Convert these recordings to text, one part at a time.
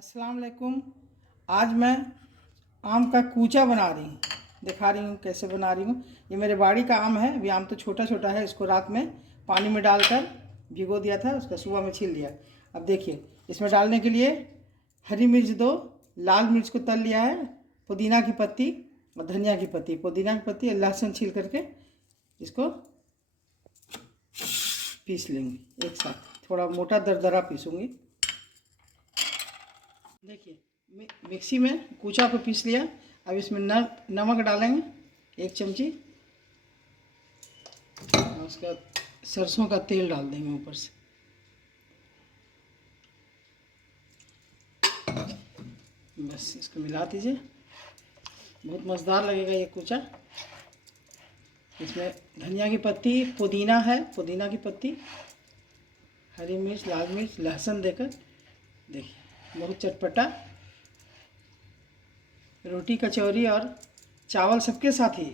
अस्सलाम वालेकुम। आज मैं आम का कूचा बना रही हूँ, दिखा रही हूँ कैसे बना रही हूँ। ये मेरे बाड़ी का आम है। अभी आम तो छोटा छोटा है, इसको रात में पानी में डालकर भिगो दिया था, उसका सुबह में छील दिया। अब देखिए, इसमें डालने के लिए हरी मिर्च 2, लाल मिर्च को तल लिया है, पुदीना की पत्ती और धनिया की पत्ती, पुदीना की पत्ती और लहसुन छील करके इसको पीस लेंगे एक साथ। थोड़ा मोटा दरदरा पीसूँगी। देखिए, मिक्सी में कूचा को पीस लिया। अब इसमें नमक डालेंगे 1 चमची और उसके बाद सरसों का तेल डाल देंगे ऊपर से। बस इसको मिला दीजिए। बहुत मज़ेदार लगेगा ये कूचा। इसमें धनिया की पत्ती, पुदीना है, पुदीना की पत्ती, हरी मिर्च, लाल मिर्च, लहसुन देकर देखिए बहुत चटपटा। रोटी, कचौरी और चावल सबके साथ ही,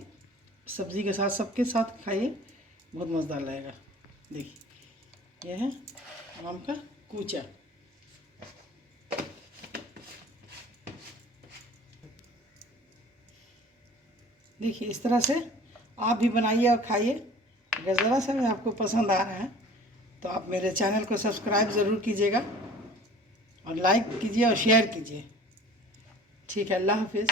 सब्ज़ी के साथ, सबके साथ खाइए, बहुत मज़ेदार लगेगा। देखिए, यह है आम का कूचा। देखिए, इस तरह से आप भी बनाइए और खाइए। अगर ज़रा सा भी आपको पसंद आ रहा है तो आप मेरे चैनल को सब्सक्राइब ज़रूर कीजिएगा और लाइक कीजिए और शेयर कीजिए। ठीक है, अल्लाह हाफिज़।